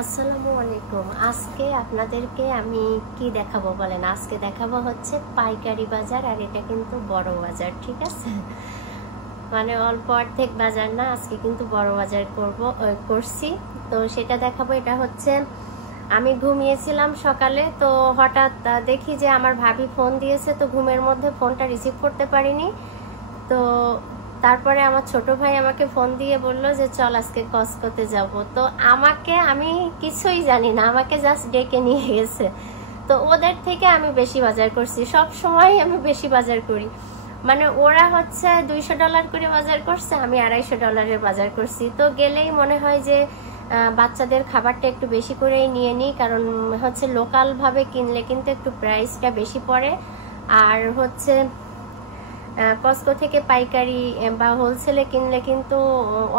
আসসালামু আলাইকুম। আজকে আপনাদেরকে আমি কি দেখাবো বলেন? আজকে দেখাবো হচ্ছে পাইকারি বাজার, আর এটা কিন্তু বড় বাজার, ঠিক আছে? মানে অল্প অর্ধেক বাজার না, আজকে কিন্তু বড় বাজার করছি। তো সেটা দেখাবো। এটা হচ্ছে আমি ঘুমিয়েছিলাম সকালে, তো হঠাৎ দেখি যে আমার ভাবি ফোন দিয়েছে, তো ঘুমের মধ্যে ফোনটা রিসিভ করতে পারিনি। তো তারপরে আমার ছোট ভাই আমাকে ফোন দিয়ে বলল যে চল আজকে কসকোতে যাব। তো আমি কিছুই জানি না, আমাকে জাস্ট ডেকে নিয়ে গেছে। তো ওদের থেকে আমি বেশি বাজার করছি, সব সময় আমি বেশি বাজার করি। মানে ওরা হচ্ছে $200 করে বাজার করছে, আমি $250 বাজার করছি। তো গেলেই মনে হয় যে বাচ্চাদের খাবারটা একটু বেশি করেই নিয়ে নিই, কারণ হচ্ছে লোকাল ভাবে কিনলে কিন্তু একটু প্রাইসটা বেশি পড়ে। আর হচ্ছে কসকো থেকে পাইকারি বা হোলসেলে কিনলে কিন্তু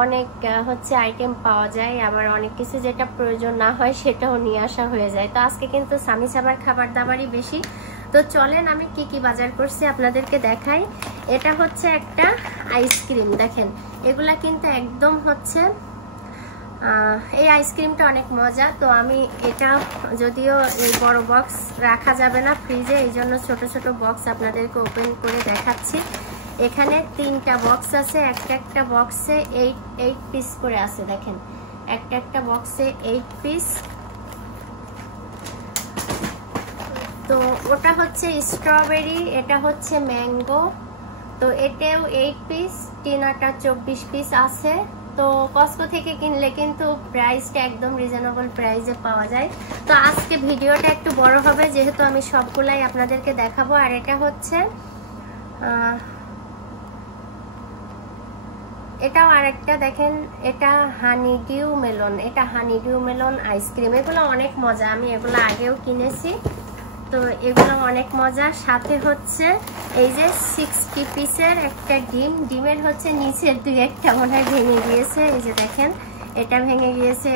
অনেক হচ্ছে আইটেম পাওয়া যায়, আবার অনেক কিছু যেটা প্রয়োজন না হয় সেটাও নিয়ে আসা হয়ে যায়। তো আজকে কিন্তু স্বামী সাবার খাবার দাবারই বেশি। তো চলেন আমি কি কি বাজার করছি আপনাদেরকে দেখাই। এটা হচ্ছে একটা আইসক্রিম, দেখেন এগুলা কিন্তু একদম হচ্ছে এই আইসক্রিমটা অনেক মজা। তো আমি এটা যদিও এই বড় বক্স রাখা যাবে না ফ্রিজে, এই জন্য ছোট ছোট বক্স আপনাদেরকে ওপেন করে দেখাচ্ছি। এখানে 3টা বক্স আছে, একটা বক্সে 8 পিস করে আছে। দেখেন একটা বক্সে 8 পিস। তো ওটা হচ্ছে স্ট্রবেরি, এটা হচ্ছে ম্যাঙ্গো। তো এটাও 8 পিস, টিনাটা 24 পিস আছে। তো কসকো থেকে কিনলে কিন্তু প্রাইসটা একদম রিজনেবল প্রাইসে পাওয়া যায়। তো আজকে ভিডিওটা একটু বড় হবে যেহেতু আমি সবগুলাই আপনাদেরকে দেখাবো। আর এটা হচ্ছে এটাও আরেকটা, দেখেন এটা হানি ডিউ মেলন, এটা হানি ডিউ মেলন আইসক্রিম। এগুলো অনেক মজা, আমি এগুলো আগেও কিনেছি। তো এগুলো অনেক মজা। সাথে হচ্ছে এই যে 60 পিসের একটা ডিমের হচ্ছে নিচের 2-1টা মনে হয় ভেঙে গিয়েছে। এই যে দেখেন এটা ভেঙে গিয়েছে,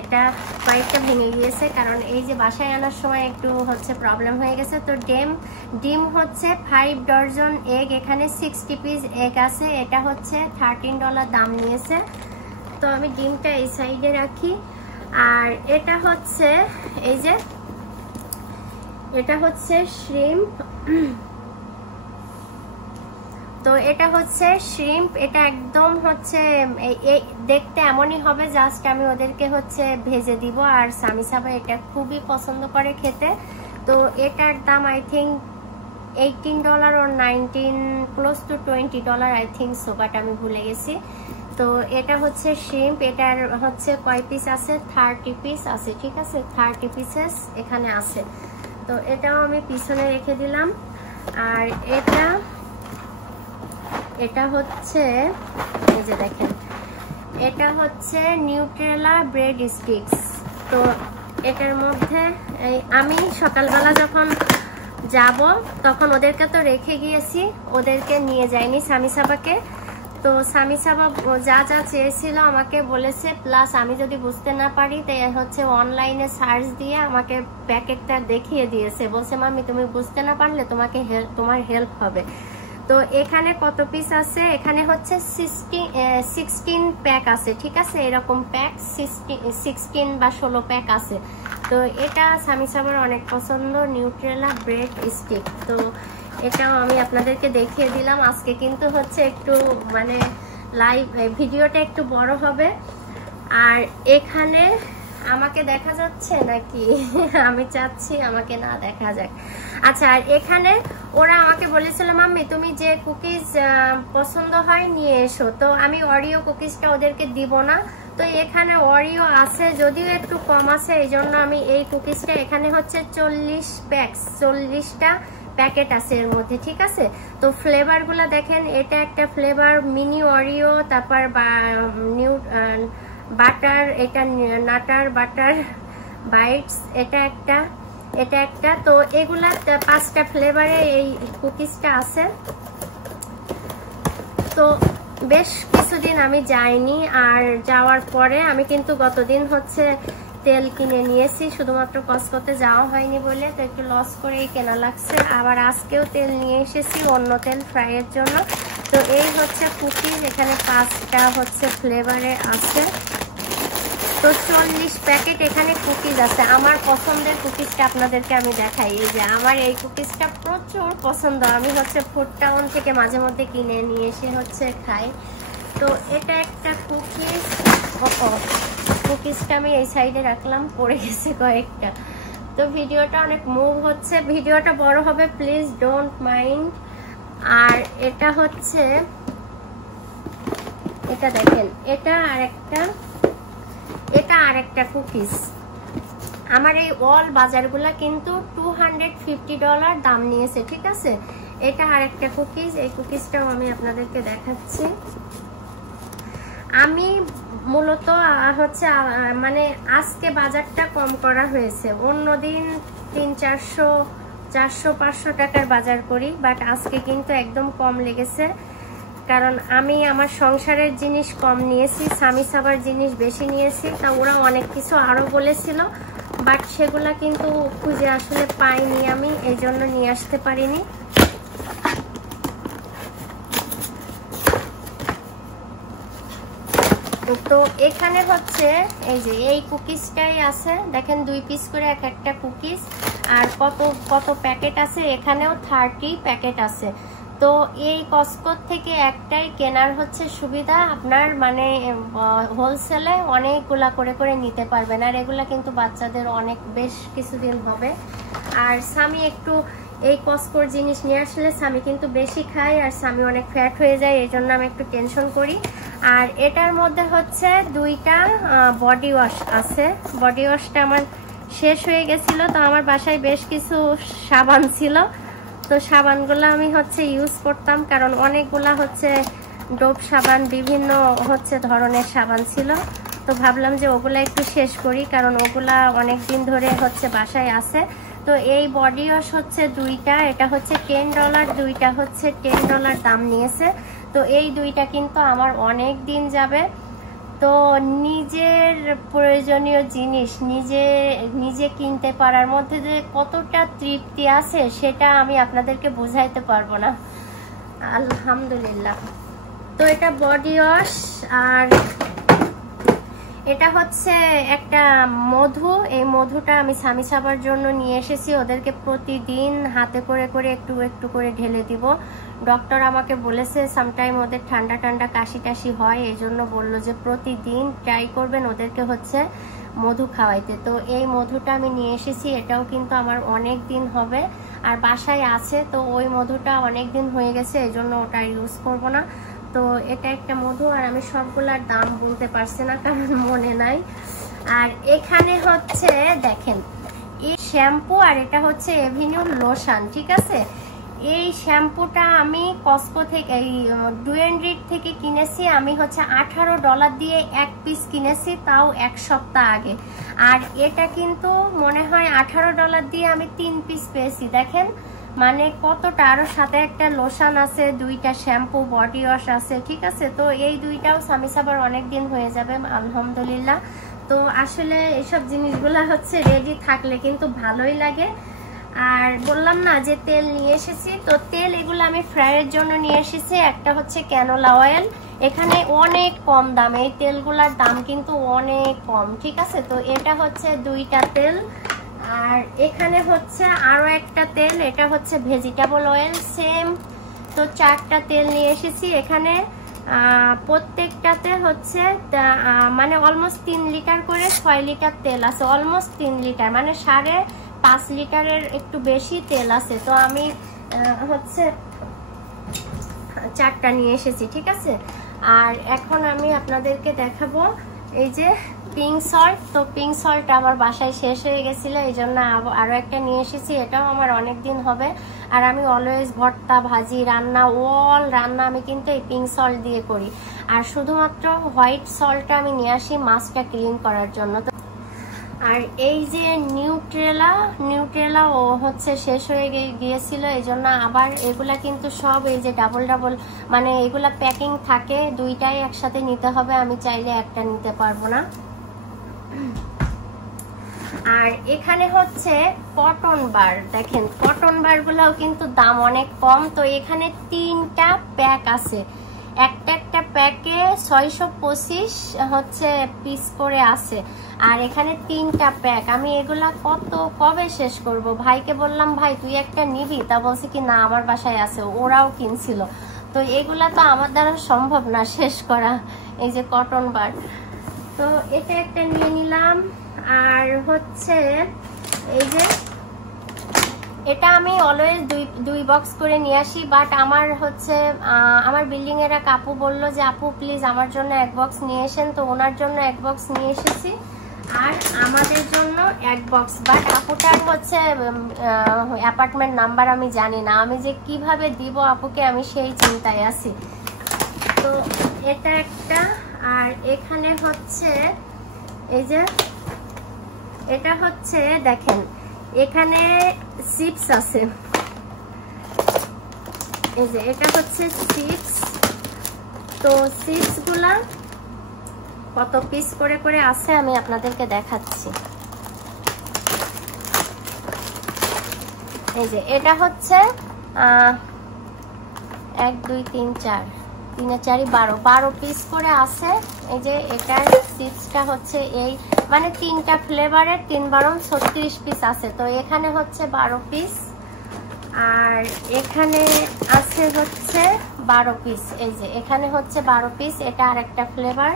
এটা কয়েকটা ভেঙে গিয়েছে, কারণ এই যে বাসায় আনার সময় একটু হচ্ছে প্রবলেম হয়ে গেছে। তো ডিম হচ্ছে 5 ডজন এগ, এখানে 60 পিস এগ আছে। এটা হচ্ছে $13 দাম নিয়েছে। তো আমি ডিমটা এই সাইডে রাখি। আর এটা হচ্ছে এই যে এটা হচ্ছে শ্রিম্প। তো এটা হচ্ছে শ্রিম্প, এটা একদম হচ্ছে দেখতে এমনই হবে, জাস্ট আমি ওদেরকে হচ্ছে ভেজে দিব। আর স্বামী সাবা এটা খুবই পছন্দ করে খেতে। তো এটার দাম I think $18 or 19, close to $20 I think, সোবাট আমি ভুলে গেছি। তো এটা হচ্ছে শ্রিম্প, এটার হচ্ছে কয় পিস আছে? 30 পিস আছে, ঠিক আছে, 30 পিসেস এখানে আছে। তো এটাও আমি পিছনে রেখে দিলাম। আর এটা হচ্ছে এই যে দেখেন, এটা হচ্ছে নিউট্রেলা ব্রেড স্টিক্স। তো এটার মধ্যে আমি সকালবেলা যখন যাব তখন ওদেরকে তো রেখে গিয়েছি, ওদেরকে নিয়ে যাইনি স্বামী সাবাকে। তো স্বামী সাবা যা যা চেয়েছিল আমাকে বলেছে, প্লাস আমি যদি বুঝতে না পারি তাই হচ্ছে অনলাইনে সার্চ দিয়ে আমাকে প্যাকেটটা দেখিয়ে দিয়েছে, বলছে মামি তুমি বুঝতে না পারলে তোমার হেল্প হবে। তো এখানে কত পিস আছে? এখানে হচ্ছে 16 প্যাক আছে, ঠিক আছে, এরকম প্যাক 16 বা 16 প্যাক আছে। তো এটা স্বামী সাবার অনেক পছন্দ, নিউট্রেলা ব্রেড স্টিক। তো এটাও আমি আপনাদেরকে দেখিয়ে দিলাম। আজকে কিন্তু হচ্ছে একটু মানে লাইভ ভিডিওটা একটু বড় হবে। আর এখানে আমাকে দেখা যাচ্ছে নাকি? আমি চাচ্ছি আমাকে না দেখা যাক। আচ্ছা, আর এখানে ওরা আমাকে বলেছিল মাম্মি তুমি যে কুকিজ পছন্দ হয় নিয়ে এসো। তো আমি অরিও কুকিজটা ওদেরকে দিব না। তো এখানে অরিও আছে, যদিও একটু কম আছে, এই জন্য আমি এই কুকিজটা, এখানে হচ্ছে 40টা প্যাকেট আছে এর মধ্যে, ঠিক আছে। তো ফ্লেভার গুলা দেখেন, এটা একটা ফ্লেভার মিনি অরিও, তারপর বাটার, এটা নাটার বাটার বাইটস, এটা একটা। তো এগুলা 5টা ফ্লেভারে এই কুকিজটা আছে। তো বেশ কিছুদিন আমি যাইনি, আর যাওয়ার পরে আমি কিন্তু গতদিন হচ্ছে তেল কিনে নিয়েছি, শুধুমাত্র কসকোতে যাওয়া হয়নি বলে, তো একটু লস করেই কেনা লাগছে। আবার আজকেও তেল নিয়ে এসেছি, অন্য তেল ফ্রাইয়ের জন্য। তো এই হচ্ছে কুকিজ, এখানে 5টা হচ্ছে ফ্লেভারে আছে। তো তো 40 প্যাকেট এখানে কুকিজ আছে। আমার পছন্দের কুকিজটা আপনাদেরকে আমি দেখাই। এই যে আমার এই কুকিজটা প্রচুর পছন্দ, আমি হচ্ছে ফুড টাউন থেকে মাঝে মধ্যে কিনে নিয়ে এসে হচ্ছে খাই। তো এটা একটা কুকিজ, কুকিজটা আমি এই সাইডে রাখলাম, পড়ে গেছে কয়েকটা। তো ভিডিওটা অনেক মুভ হচ্ছে, ভিডিওটা বড় হবে, প্লিজ ডোন্ট মাইন্ড। আর এটা হচ্ছে, এটা দেখেন, এটা আরেকটা কুকিজ। আমার এই অল বাজারগুলা কিন্তু $250 দাম নিয়েছে, ঠিক আছে। এটা আরেকটা কুকিজ, এই কুকিজটাও আমি আপনাদেরকে দেখাচ্ছি। আমি মূলত হচ্ছে মানে আজকে বাজারটা কম করা হয়েছে, অন্যদিন 300-400-500 টাকার বাজার করি, বাট আজকে কিন্তু একদম কম লেগেছে। কারণ আমি আমার সংসারের জিনিস কম নিয়েছি, স্বামী সাবার জিনিস বেশি নিয়েছি। তা ওরা অনেক কিছু আরো বলেছিল, বাট সেগুলা কিন্তু খুঁজে আসলে পাইনি আমি, এই জন্য নিয়ে আসতে পারিনি। তো এখানে হচ্ছে এই যে এই কুকিজটাই আছে, দেখেন 2 পিস করে এক একটা কুকিজ। আর কত প্যাকেট আছে, এখানেও 30 প্যাকেট আছে। তো এই কসকো থেকে একটাই কেনার হচ্ছে সুবিধা, আপনার মানে হোলসেলে অনেকগুলা করে নিতে পারবেন। আর এগুলা কিন্তু বাচ্চাদের অনেক বেশ কিছুদিন হবে। আর স্বামী একটু এই কসকোর জিনিস নিয়ে আসলে স্বামী কিন্তু বেশি খায়, আর স্বামী অনেক ফ্যাট হয়ে যায়, এই জন্য আমি একটু টেনশন করি। আর এটার মধ্যে হচ্ছে 2টা বডি ওয়াশ আছে। বডি ওয়াশটা আমার শেষ হয়ে গেছিল, তো আমার বাসায় বেশ কিছু সাবান ছিল, তো সাবানগুলো আমি হচ্ছে ইউজ করতাম, কারণ অনেকগুলা হচ্ছে ডোব সাবান, বিভিন্ন হচ্ছে ধরনের সাবান ছিল। তো ভাবলাম যে ওগুলা একটু শেষ করি, কারণ ওগুলা অনেক দিন ধরে হচ্ছে বাসায় আছে। তো এই বডি ওয়াশ হচ্ছে 2টা, এটা হচ্ছে $10, 2টা হচ্ছে $10 দাম নিয়েছে। তো এই 2টা কিন্তু আমার অনেক দিন যাবে। তো নিজের প্রয়োজনীয় জিনিস নিজে কিনতে পারার মধ্যে যে কতটা তৃপ্তি আছে সেটা আমি আপনাদেরকে বোঝাইতে পারবো না, আলহামদুলিল্লাহ। তো এটা বডি ওয়াশ, আর এটা হচ্ছে একটা মধু। এই মধুটা আমি স্বামী সাবার জন্য নিয়ে এসেছি, ওদেরকে প্রতিদিন হাতে করে একটু করে ঢেলে দিব। ডক্টর আমাকে বলেছে সামটাইম ওদের ঠান্ডা কাশি টাশি হয়, এই জন্য বললো যে প্রতিদিন ট্রাই করবেন ওদেরকে হচ্ছে মধু খাওয়াইতে। তো এই মধুটা আমি নিয়ে এসেছি, এটাও কিন্তু আমার অনেক দিন হবে, আর বাসায় আছে। তো ওই মধুটা অনেক দিন হয়ে গেছে, এই জন্য ওটা ইউজ করব না। তো এটা একটা মধু, আর আমি সবগুলার দাম বলতে পারছি না কারণ মনে নাই। আর এখানে হচ্ছে দেখেন এই শ্যাম্পু, আর এটা হচ্ছে এভিনিউ লোশন, ঠিক আছে। এই শ্যাম্পুটা আমি কসকো থেকে, এই ডুয়েন্ড্রিট থেকে কিনেছি। আমি হচ্ছে $18 দিয়ে 1 পিস কিনেছি, তাও 1 সপ্তাহ আগে। আর এটা কিন্তু মনে হয় $18 দিয়ে আমি 3 পিস পেয়েছি, দেখেন মানে কতটা। আরো সাথে একটা লোশন আছে, 2টা শ্যাম্পু, বডি ওয়াশ আছে, ঠিক আছে। তো এই 2টাও স্বামী সাবার অনেকদিন হয়ে যাবে আলহামদুলিল্লাহ। তো আসলে এইসব জিনিসগুলা হচ্ছে রেডি থাকলে কিন্তু ভালোই লাগে। আর বললাম না যে তেল নিয়ে এসেছি, তো তেল এগুলো আমি ফ্রাইয়ের জন্য নিয়ে এসেছি। একটা হচ্ছে ক্যানোলা অয়েল, এখানে অনেক কম দাম, এই তেলগুলার দাম কিন্তু অনেক কম, ঠিক আছে। তো এটা হচ্ছে 2টা তেল। আর এখানে হচ্ছে আরো একটা তেল, এটা হচ্ছে ভেজিটেবল অয়েল, সেম। তো 4টা তেল নিয়ে এসেছি। এখানে প্রত্যেকটাতে হচ্ছে মানে অলমোস্ট 3 লিটার করে 6 লিটার তেল আছে, অলমোস্ট 3 লিটার, মানে 5.5 লিটারের একটু বেশি তেল আছে। তো আমি হচ্ছে 4টা নিয়ে এসেছি, ঠিক আছে। আর এখন আমি আপনাদেরকে দেখাবো এই যে পিঙ্ক সল্ট। তো পিঙ্ক সল্ট আমার বাসায় শেষ হয়ে গেছিল, এই জন্য আরো একটা নিয়ে এসেছি, এটাও আমার অনেক দিন হবে। আর আমি অলওয়েজ ভর্তা, ভাজি, রান্না, অল রান্না আমি কিন্তু এই পিঙ্ক সল্ট দিয়ে করি। আর শুধুমাত্র হোয়াইট সল্টটা আমি নিয়ে আসি মাছটা ক্লিন করার জন্য। আর এই যে নিউট্রেলা ও হচ্ছে শেষ হয়ে গিয়েছিল, এই জন্য আবার এগুলা কিন্তু সব এই যে ডাবল মানে এগুলা প্যাকিং থাকে, 2টাই একসাথে নিতে হবে, আমি চাইলে একটা নিতে পারবো না। আর এখানে হচ্ছে কটন বার, দেখেন কটন বার গুলাও কিন্তু দাম অনেক কম। তো এখানে 3টা প্যাক আছে, একটা প্যাকে 625 হচ্ছে পিস করে আছে, আর এখানে 3টা প্যাক। আমি এগুলা কবে শেষ করব? ভাইকে বললাম ভাই তুই একটা নিবি, তা বলছে কি না আমার বাসায় আছে, ওরাও কিনছিল। তো এগুলা তো আমার দ্বারা সম্ভব না শেষ করা। এই যে কটন বার, তো এটা একটা নিয়ে নিলাম। আর হচ্ছে এই যে এটা আমি অলওয়েজ দুই বক্স করে নিয়ে আসি, বাট আমার হচ্ছে আমার বিল্ডিং এর এক আপু বললো যে আপু প্লিজ আমার জন্য 1 বক্স নিয়ে এসেন, তো ওনার জন্য 1 বক্স নিয়ে এসেছি আর আমাদের জন্য 1 বক্স। বাট আপুটার হচ্ছে অ্যাপার্টমেন্ট নাম্বার আমি জানি না, আমি যে কিভাবে দিব আপুকে আমি সেই চিন্তায় আছি। তো এটা একটা, আর এখানে হচ্ছে এই যে এটা হচ্ছে দেখেন এখানে চিপস আছে, এই যে এটা হচ্ছে চিপস। তো চিপস গুলা কত পিস করে করে আছে আমি আপনাদেরকে দেখাচ্ছি। এই যে এটা হচ্ছে 1 2 3 4 3 4 12 পিস করে আছে। এই যে এটার চিপসটা হচ্ছে এই মানে 3টা ফ্লেভারের 3 12 36 পিস আছে। তো এখানে হচ্ছে 12 পিস আর এখানে আছে হচ্ছে 12 পিস। এই যে এখানে হচ্ছে 12 পিস, এটা আরেকটা ফ্লেভার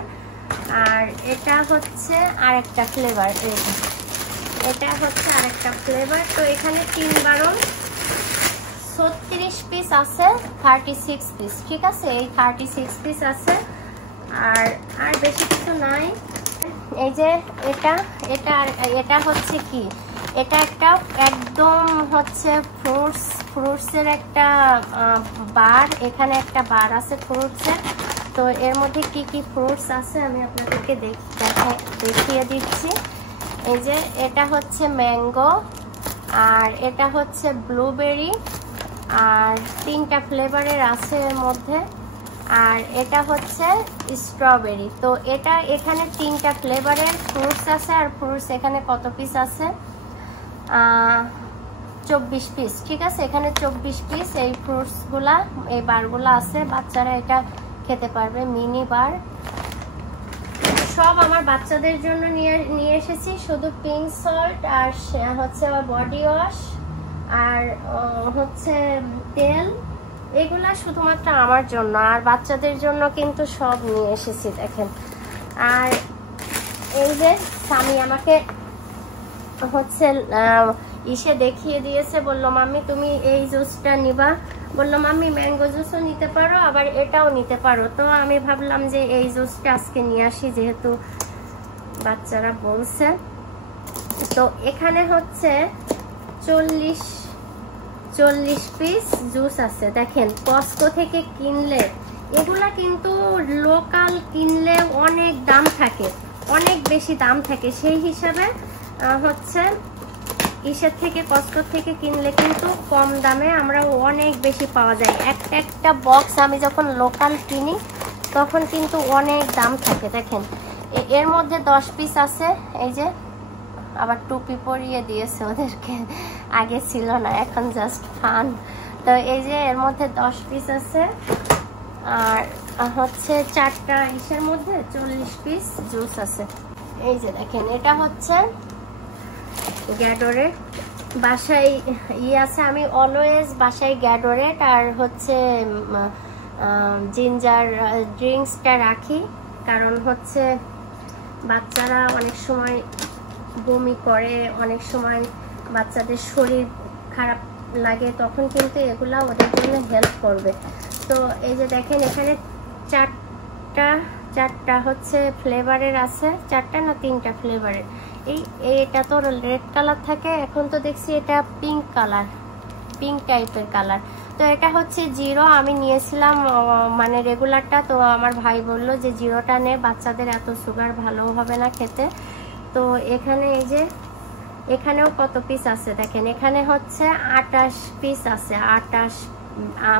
আর এটা হচ্ছে আরেকটা ফ্লেভার। এই যে এটা হচ্ছে আরেকটা ফ্লেভার। তো এখানে 3 12 36 পিস আছে, 36 পিস, ঠিক আছে এই 36 পিস আছে আর বেশি কিছু নাই। এই যে এটা হচ্ছে কি, এটা একটা একদম হচ্ছে ফ্রুটসের একটা বার, এখানে একটা বার আছে ফ্রুটসের। তো এর মধ্যে কি কি ফ্রুটস আছে আমি আপনাদেরকে দেখিয়ে দিচ্ছি। এই যে এটা হচ্ছে ম্যাঙ্গো আর এটা হচ্ছে ব্লুবেরি আর 3টা ফ্লেভারের আছে এর মধ্যে, আর এটা হচ্ছে স্ট্রবেরি। তো এটা এখানে 3টা ফ্লেভারের ফ্রুটস আছে আর ফ্রুটস এখানে কত পিস আছে 24 পিস, ঠিক আছে এখানে 24 পিস এই ফ্রুটসগুলা এই বারগুলা আছে। বাচ্চারা এটা খেতে পারবে, মিনি বার। সব আমার বাচ্চাদের জন্য নিয়ে এসেছি, শুধু পিঙ্ক সল্ট আর হচ্ছে বডি ওয়াশ আর হচ্ছে তেল, এগুলা শুধুমাত্র আমার জন্য, আর বাচ্চাদের জন্য কিন্তু সব নিয়ে এসেছি দেখেন। আর এই যে স্বামী আমাকে হচ্ছে ইসে দেখিয়ে দিয়েছে, বললো মাম্মি তুমি এই জুসটা নিবা, বললো মাম্মি ম্যাঙ্গো জুসও নিতে পারো আবার এটাও নিতে পারো। তো আমি ভাবলাম যে এই জুসটা আজকে নিয়ে আসি যেহেতু বাচ্চারা বলছে। তো এখানে হচ্ছে 40 পিস জুস আছে। দেখেন কস্কো থেকে কিনলে এগুলা কিন্তু লোকাল কিনলে অনেক দাম থাকে, অনেক বেশি দাম থাকে, সেই হিসাবে হচ্ছে ইসের থেকে কস্কো থেকে কিনলে কিন্তু কম দামে আমরা অনেক বেশি পাওয়া যায়। একটা বক্স আমি যখন লোকাল কিনি তখন কিন্তু অনেক দাম থাকে। দেখেন এর মধ্যে 10 পিস আছে, এই যে আবার টুপি পরিয়ে দিয়েছে ওদেরকে, আগে ছিল না এখন জাস্ট ফান। তো এই যে এর মধ্যে 10 পিস আছে আর হচ্ছে 4টা ইসের মধ্যে 40 পিস জুস আছে। এই যে দেখেন এটা হচ্ছে গ্যাডোরেট, বাসায় আছে, আমি অলওয়েজ বাসায় গ্যাডোরেট আর হচ্ছে জিঞ্জার ড্রিঙ্কসটা রাখি, কারণ হচ্ছে বাচ্চারা অনেক সময় বমি করে, অনেক সময় বাচ্চাদের শরীর খারাপ লাগে, তখন কিন্তু এগুলা ওদের জন্য হেল্প করবে। তো এই যে দেখেন এখানে 4টা হচ্ছে ফ্লেভারের আছে, 4টা না 3টা ফ্লেভারের। এটা তো রেড কালার থাকে, এখন তো দেখছি এটা পিঙ্ক কালার, পিঙ্ক টাইপের কালার। তো এটা হচ্ছে 0, আমি নিয়েছিলাম মানে রেগুলারটা, তো আমার ভাই বললো যে 0টা নে, বাচ্চাদের এত সুগার ভালো হবে না খেতে। তো এখানে এই যে এখানেও কত পিস আছে দেখেন, এখানে হচ্ছে 28 পিস আছে, 28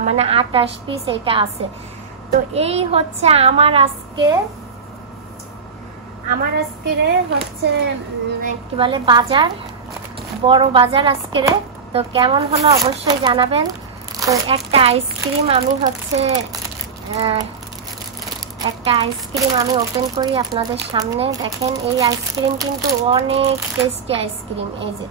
মানে 28 পিস এটা আছে। তো এই হচ্ছে আমার আজকে হচ্ছে কি বলে বাজার, বড় বাজার আজকে। তো কেমন হলো অবশ্যই জানাবেন। তো একটা আইসক্রিম আমি হচ্ছে একটা আইসক্রিম আমি ওপেন করি আপনাদের সামনে। দেখেন এই আইসক্রিম কিন্তু অনেক টেস্টি আইসক্রিম। এই যে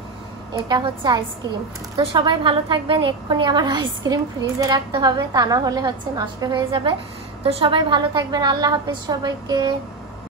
এটা হচ্ছে আইসক্রিম। তো সবাই ভালো থাকবেন। এক্ষুনি আমার আইসক্রিম ফ্রিজে রাখতে হবে, তা না হলে হচ্ছে নষ্ট হয়ে যাবে। তো সবাই ভালো থাকবেন। আল্লাহ হাফেজ সবাইকে।